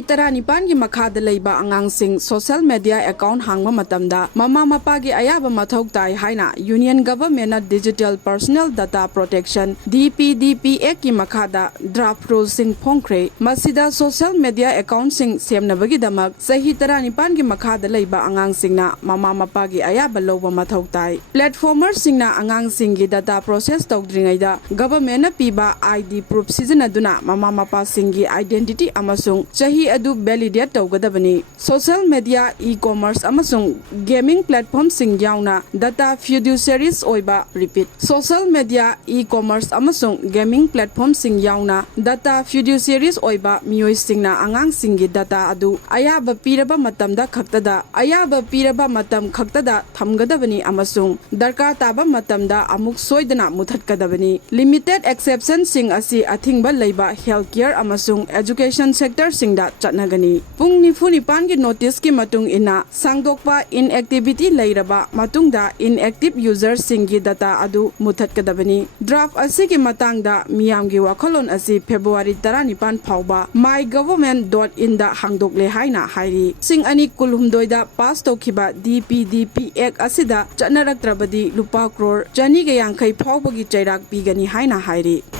Chahi taranipan gi makhada leiba angangsing social media account hangma matamda mama mapa gi ayaba mathou tai haina Union Government na Digital Personal Data Protection Dpdp Act gi makhada draft rules sing phongkre masida social media account sing semnabagi damak Chahi taranipan gi makhada leiba angangsing na mama mapa gi ayaba loba mathou tai platformer singna angangsing gi data process tawdringaida government na piba ID proof sijanaduna mama mapa singi identity amasung Chahi adu validate tawgadabani social media e-commerce amasung gaming platform sing yauna data fiduciaries oiba repeat social media e-commerce amasung gaming platform sing yauna data fiduciaries oiba mioi singna angang singi data adu ayaba piraba matamda matam khaktada thamgadabani amasung darkar taba matamda amuk soidana muthatkadabani limited exception sing asi athingba leiba healthcare amasung education sector singda chatnagani pung nifu nipan gi notice ki matung ina sangdokpa inactivity leiraba matungda inactive user singi data adu muthatkadabani draft asi ki matangda miyam gi wakholon asi February 19 phawba mygovernment.in da hangdokle haina hairi sing ani kulhumdoida pass tokhiba Dpdp Act asida chatnaraktrabadi lupa crore jani ga yankhai phawbagi chairak pigani haina hairi